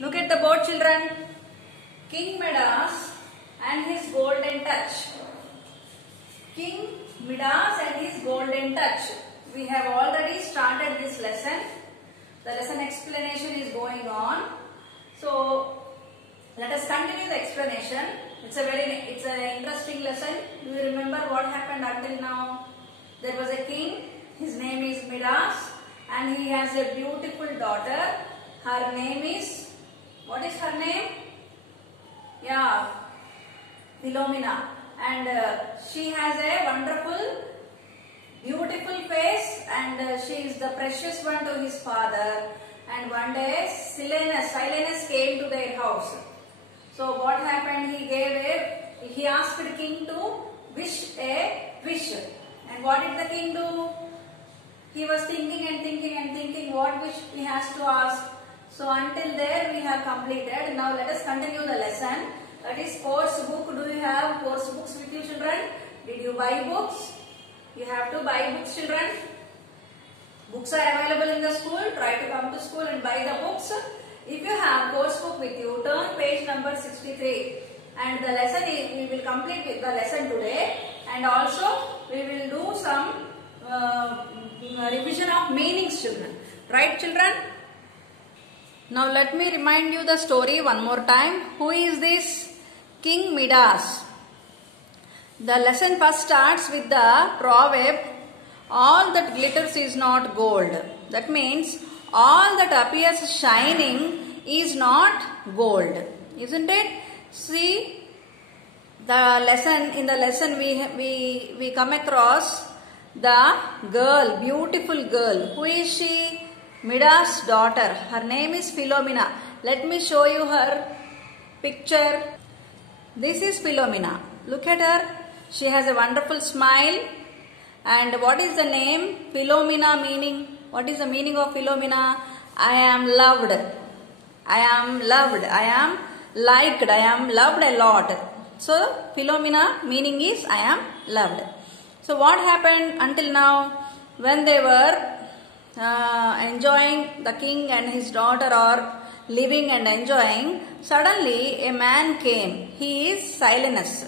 Look at the board, children. King Midas and his golden touch. King Midas and his golden touch. We have already started this lesson. The lesson explanation is going on. So let us continue the explanation. It's an interesting lesson. Do you remember what happened until now? There was a king. His name is Midas, and he has a beautiful daughter. Her name is, what is her name? Yeah, Philomena. And she has a wonderful, beautiful face, and she is the precious one to his father. And one day Silenus came to their house. So what happened? He asked the king to wish a wish. And what did the king do? He was thinking and thinking and thinking what wish he has to ask. So until there we have completed. Now let us continue the lesson. That is course book. Do you have course books with you, children? Did you buy books? You have to buy books, children. Books are available in the school. Try to come to school and buy the books. If you have course book with you, turn page number 63. And the lesson we will complete with the lesson today. And also we will do some revision of meanings, children. Right, children? Now let me remind you the story one more time. Who is this King Midas? The lesson first starts with the proverb, all that glitters is not gold. That means all that appears shining is not gold. Isn't it? See, in the lesson we come across the girl, beautiful girl. Who is she? Midas' daughter. Her name is Philomena. Let me show you her picture. This is Philomena. Look at her. She has a wonderful smile. And what is the name? Philomena meaning. What is the meaning of Philomena? I am loved. I am loved. I am liked. I am loved a lot. So Philomena meaning is I am loved. So what happened until now? When they were enjoying, the king and his daughter are living and enjoying, suddenly a man came. He is Silenus.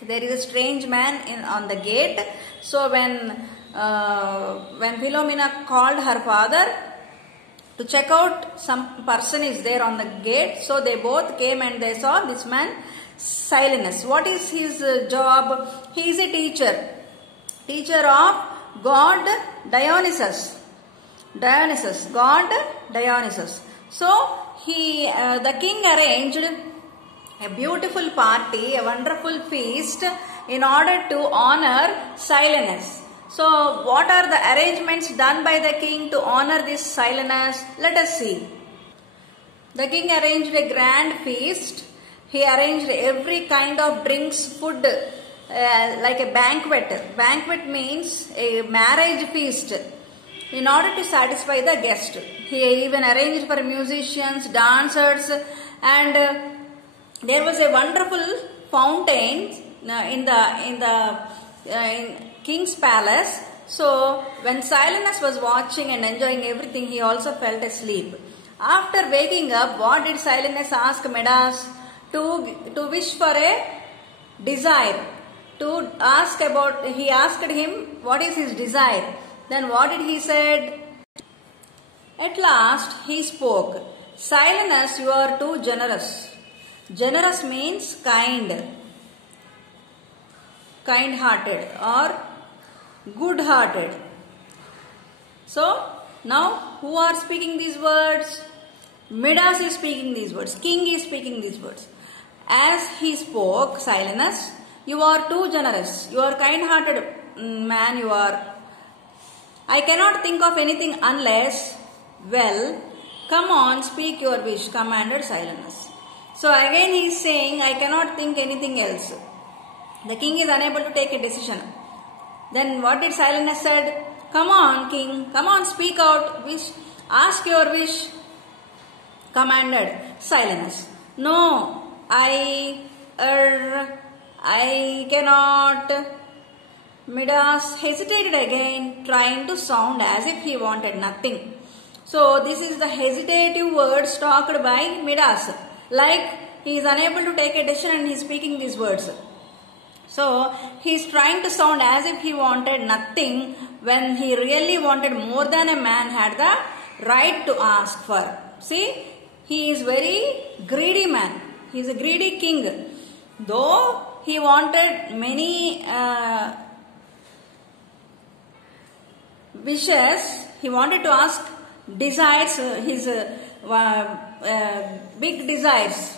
There is a strange man on the gate. So when Philomena called her father to check out, some person is there on the gate. So they both came and they saw this man Silenus. What is his job? He is a teacher of god Dionysus. God Dionysus. So the king arranged a beautiful party, a wonderful feast in order to honor Silenus. So what are the arrangements done by the king to honor this Silenus? Let us see. The king arranged a grand feast. He arranged every kind of drinks, food, like a banquet. Banquet means a marriage feast in order to satisfy the guest. He even arranged for musicians, dancers, and there was a wonderful fountain in king's palace. So when Silenus was watching and enjoying everything, he also felt asleep. After waking up, what did Silenus ask Midas? To wish for a desire. He asked him what is his desire. Then what did he said? At last he spoke. Silenus, you are too generous. Generous means kind-hearted or good-hearted. So now who are speaking these words? Midas is speaking these words. King is speaking these words. As he spoke, Silenus, you are too generous. You are kind-hearted man, you are. I cannot think of anything unless, well, come on, speak your wish, commanded Silenus. So again he is saying, I cannot think anything else. The king is unable to take a decision. Then what did Silenus said? Come on, king, come on, speak out, wish, ask your wish, commanded Silenus. No, I cannot. Midas hesitated again, trying to sound as if he wanted nothing. So this is the hesitative words talked by Midas. Like he is unable to take a decision and he is speaking these words. So he is trying to sound as if he wanted nothing when he really wanted more than a man had the right to ask for. See, he is very greedy man. He is a greedy king. Though he wanted many wishes, he wanted to ask desires, his big desires.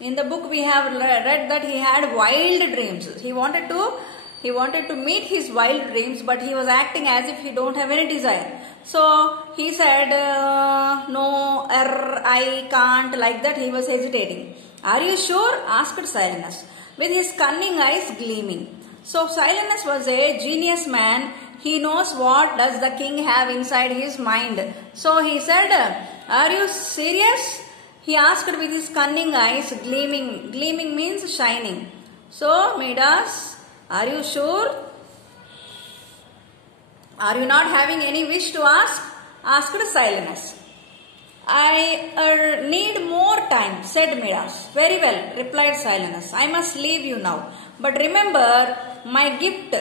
In the book we have read that he had wild dreams. He wanted to meet his wild dreams, but he was acting as if he don't have any desire. So he said, no, I can't, like that he was hesitating. Are you sure? Asked Silenus, with his cunning eyes gleaming. So Silenus was a genius man. He knows what does the king have inside his mind. So he said, are you serious? He asked with his cunning eyes gleaming. Gleaming means shining. So Midas, are you sure? Are you not having any wish to ask? Asked Silenus. I need more time, said Midas. Very well, replied Silenus. I must leave you now. But remember my gift.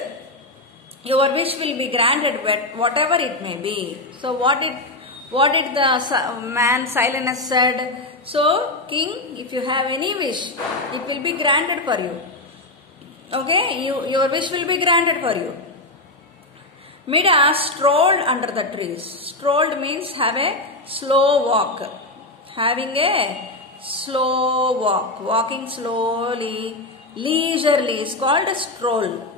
Your wish will be granted, whatever it may be. So what did the man Silenus said? So king, if you have any wish, it will be granted for you. Okay, your wish will be granted for you. Midas strolled under the trees. Strolled means have a slow walk. Having a slow walk. Walking slowly, leisurely is called a stroll.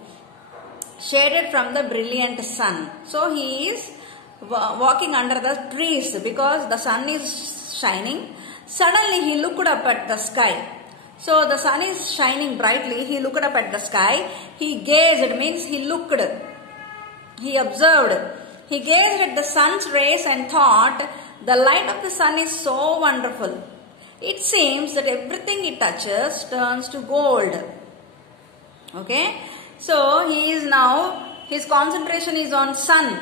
Shaded from the brilliant sun. So he is walking under the trees because the sun is shining. Suddenly he looked up at the sky. So the sun is shining brightly. He looked up at the sky. He gazed, means he looked. He observed. He gazed at the sun's rays and thought, the light of the sun is so wonderful. It seems that everything it touches turns to gold. Okay. So he is now, his concentration is on sun.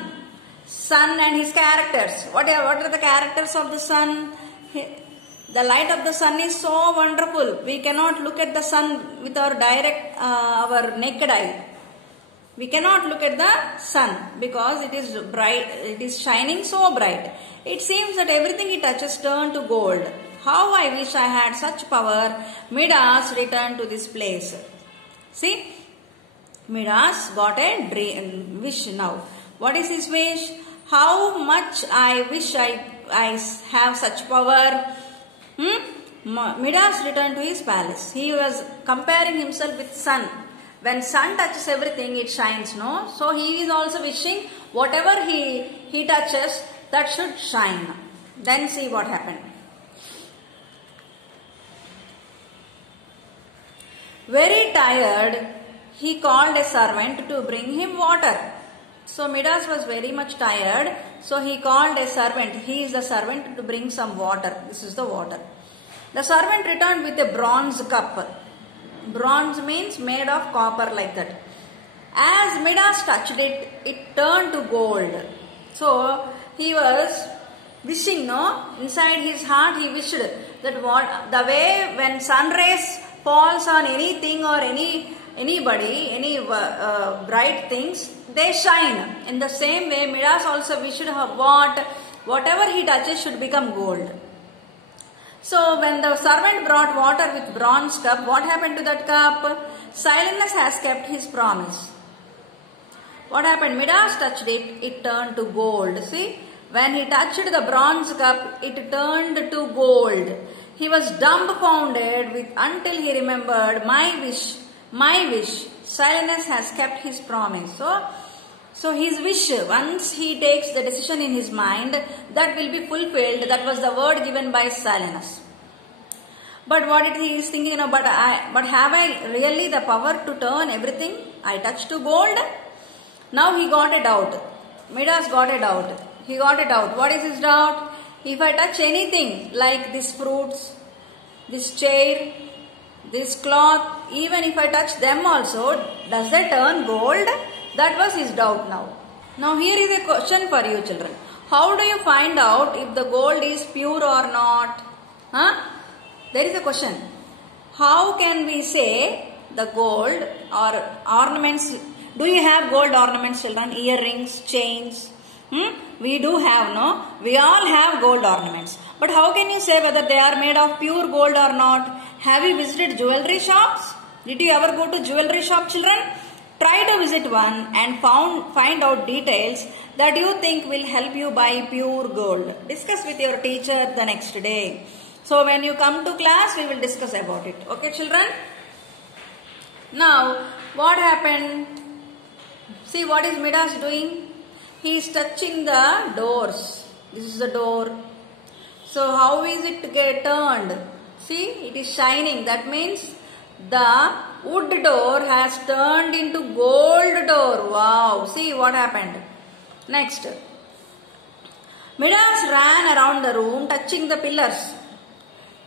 Sun and his characters. What are the characters of the sun? The light of the sun is so wonderful. We cannot look at the sun with our our naked eye. We cannot look at the sun because it is bright, it is shining so bright. It seems that everything it touches turns to gold. How I wish I had such power. Midas returned to this place. See, Midas got a wish now. What is his wish? How much I wish I have such power. Midas returned to his palace. He was comparing himself with sun. When sun touches everything, it shines, no? So he is also wishing whatever he touches, that should shine. Then see what happened. Very tired, he called a servant to bring him water. So Midas was very much tired. So he called a servant. He is the servant to bring some water. This is the water. The servant returned with a bronze cup. Bronze means made of copper, like that. As Midas touched it, it turned to gold. So he was wishing, no? Inside his heart he wished that the way when sun rays falls on anything or anybody, any bright things, they shine. In the same way, Midas also wished whatever he touches should become gold. So when the servant brought water with bronze cup, what happened to that cup? Silenus has kept his promise. What happened? Midas touched it, it turned to gold. See, when he touched the bronze cup, it turned to gold. He was dumbfounded until he remembered, my wish. Silenus has kept his promise. So his wish, once he takes the decision in his mind, that will be fulfilled. That was the word given by Silenus. But what he is thinking, but have I really the power to turn everything I touch to gold? Now he got a doubt. Midas got a doubt. He got a doubt. What is his doubt? If I touch anything like these fruits, this chair, this cloth, even if I touch them also, does they turn gold? That was his doubt now. Now here is a question for you children. How do you find out if the gold is pure or not? Huh? There is a question. How can we say the gold or ornaments? Do you have gold ornaments, children? Earrings, chains? We do have, no? We all have gold ornaments. But how can you say whether they are made of pure gold or not? Have you visited jewelry shops? Did you ever go to jewelry shop, children? Try to visit one and find out details that you think will help you buy pure gold. Discuss with your teacher the next day. So when you come to class, we will discuss about it. Okay, children? Now, what happened? See what is Midas doing? He is touching the doors. This is the door. So how is it get turned? See, it is shining. That means the wood door has turned into gold door. Wow. See what happened. Next. Midas ran around the room touching the pillars.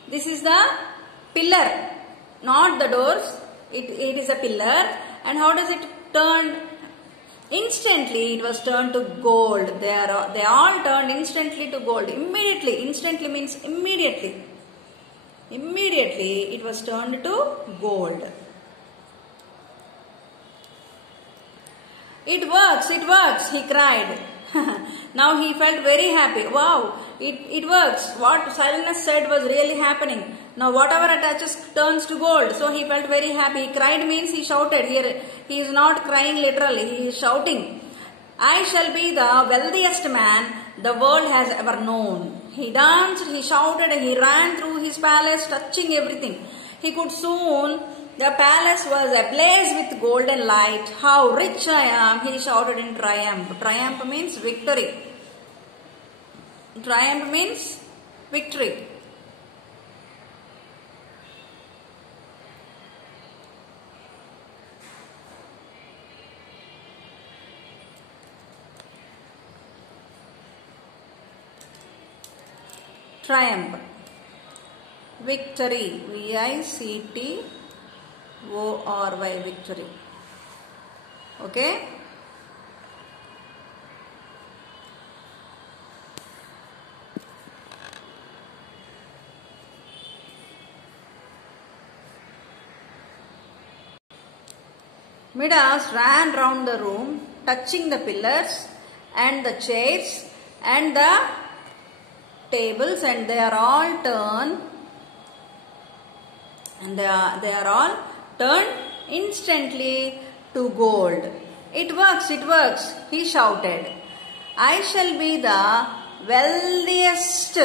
This is the pillar, not the doors. It is a pillar. And how does it turn? Instantly it was turned to gold. They all turned instantly to gold. Immediately. Instantly means immediately. Immediately it was turned to gold. It works, he cried. Now he felt very happy. Wow, it works. What Silenus said was really happening. Now whatever attaches turns to gold. So he felt very happy. He cried means he shouted. Here he is not crying literally. He is shouting. I shall be the wealthiest man the world has ever known. He danced, he shouted, and he ran through his palace touching everything. He could soon, the palace was ablaze with golden light. How rich I am, he shouted in triumph. Triumph means victory. Triumph means victory. Triumph. Victory. V-I-C-T-O-R-Y. Victory. Okay. Midas ran round the room, touching the pillars and the chairs and the tables, and they are all turned, and they are all turned instantly to gold. It works, he shouted. I shall be the wealthiest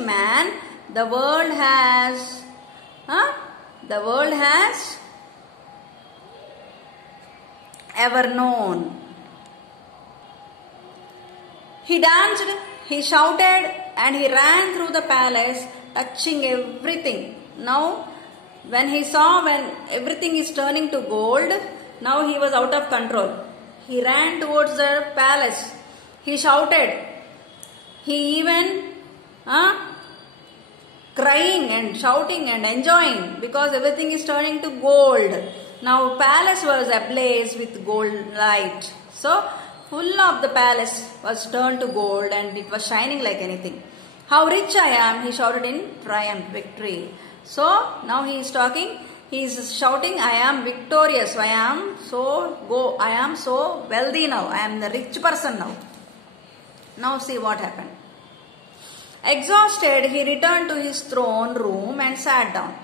man the world has ever known. He danced, he shouted, and he ran through the palace, touching everything. Now, when everything is turning to gold, now he was out of control. He ran towards the palace. He shouted. He even crying and shouting and enjoying because everything is turning to gold. Now, palace was ablaze with gold light. So, full of the palace was turned to gold and it was shining like anything. How rich I am, he shouted in triumph, victory. So, now he is talking, he is shouting, I am victorious, I am so wealthy now, I am the rich person now. Now see what happened. Exhausted, he returned to his throne room and sat down.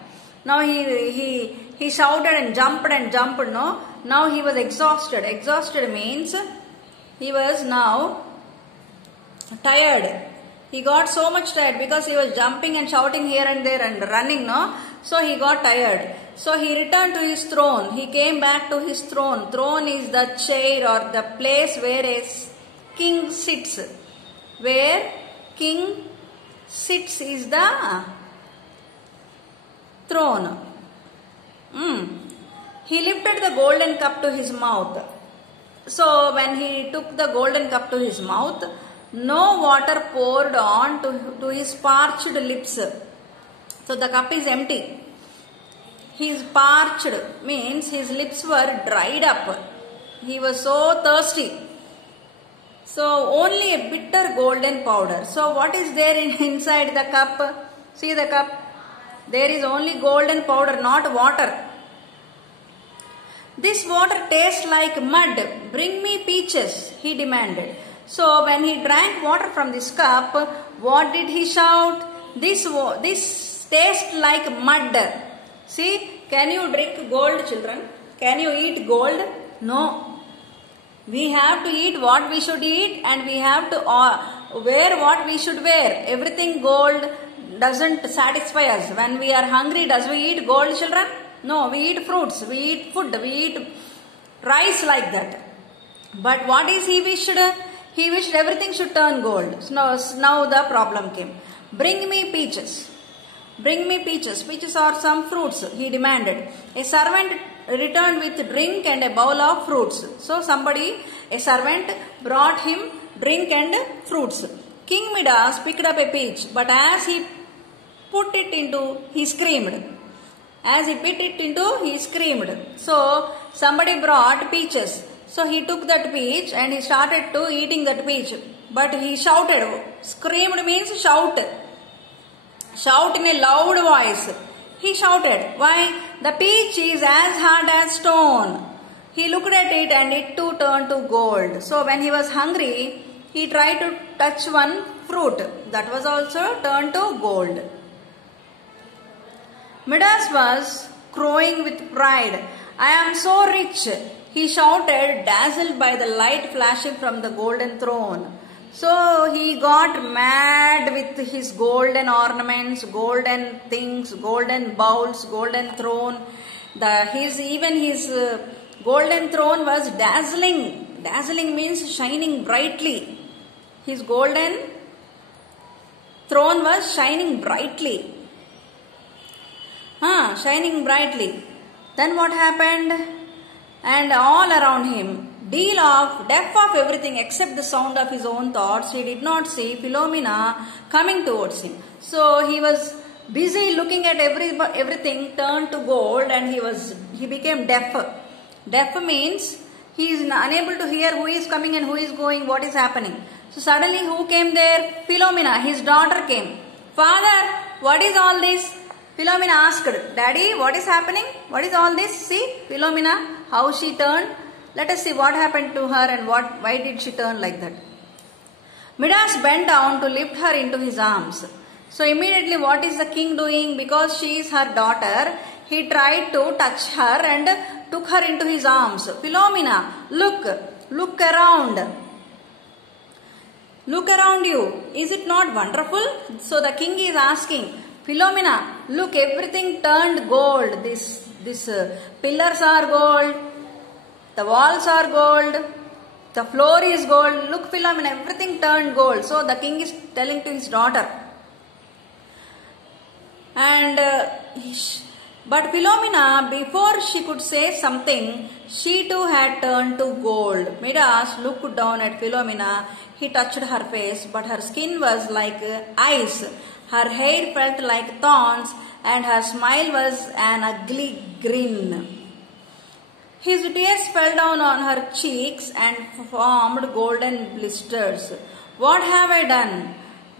Now he shouted and jumped, no? Now he was exhausted. Exhausted means he was now tired. He got so much tired because he was jumping and shouting here and there and running, no? So he got tired. So he returned to his throne. He came back to his throne. Throne is the chair or the place where a king sits. Where king sits is the throne. He lifted the golden cup to his mouth. So when he took the golden cup to his mouth, no water poured on to his parched lips. So the cup is empty. His parched means his lips were dried up. He was so thirsty. So only a bitter golden powder. So what is there inside the cup? See the cup. There is only golden powder, not water. This water tastes like mud. Bring me peaches, he demanded. So when he drank water from this cup, what did he shout? This tastes like mud. See, can you drink gold, children? Can you eat gold? No. We have to eat what we should eat, and we have to wear what we should wear. Everything gold doesn't satisfy us. When we are hungry, does we eat gold, children? No, we eat fruits, we eat food, we eat rice like that. But what is he wished? He wished everything should turn gold. So now the problem came. Bring me peaches. Bring me peaches. Peaches are some fruits, he demanded. A servant returned with drink and a bowl of fruits. So a servant brought him drink and fruits. King Midas picked up a peach, but as he screamed. As he bit it into, he screamed. So somebody brought peaches. So he took that peach and he started to eating that peach. But he shouted. Screamed means shout. Shout in a loud voice. He shouted, why, the peach is as hard as stone. He looked at it and it too turned to gold. So when he was hungry, he tried to touch one fruit. That was also turned to gold. Midas was crowing with pride. I am so rich, he shouted, dazzled by the light flashing from the golden throne. So he got mad with his golden ornaments, golden things, golden bowls, golden throne. His golden throne was dazzling. Dazzling means shining brightly. His golden throne was shining brightly. Shining brightly. Then what happened? And all around him, deaf of everything except the sound of his own thoughts, he did not see Philomena coming towards him. So he was busy looking at everything turned to gold, and he became deaf. Deaf means he is unable to hear who is coming and who is going, what is happening. So suddenly who came there? Philomena, his daughter came. Father, what is all this? Philomena asked, Daddy, what is happening? What is all this? See, Philomena, how she turned. Let us see what happened to her and why did she turn like that. Midas bent down to lift her into his arms. So immediately what is the king doing? Because she is her daughter, he tried to touch her and took her into his arms. Philomena, look around. Look around you. Is it not wonderful? So the king is asking, Philomena, look, everything turned gold. These pillars are gold. The walls are gold. The floor is gold. Look, Philomena, everything turned gold. So the king is telling to his daughter. But Philomena, before she could say something, she too had turned to gold. Midas looked down at Philomena. He touched her face, but her skin was like ice. Her hair felt like thorns, and her smile was an ugly grin. His tears fell down on her cheeks and formed golden blisters. What have I done?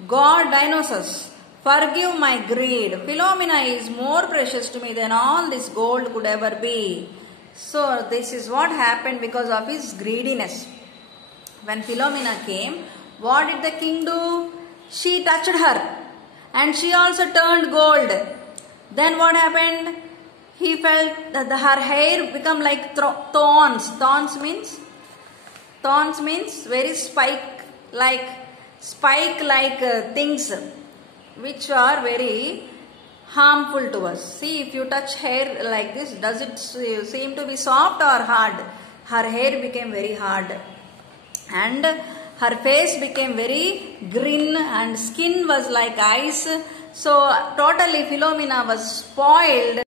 God Dionysus, forgive my greed. Philomena is more precious to me than all this gold could ever be. So this is what happened because of his greediness. When Philomena came, what did the king do? She touched her and she also turned gold. Then what happened? He felt that her hair become like thorns. Thorns means very spike-like things which are very harmful to us. See, if you touch hair like this, does it seem to be soft or hard? Her hair became very hard. And her face became very green and skin was like ice. So totally Philomena was spoiled.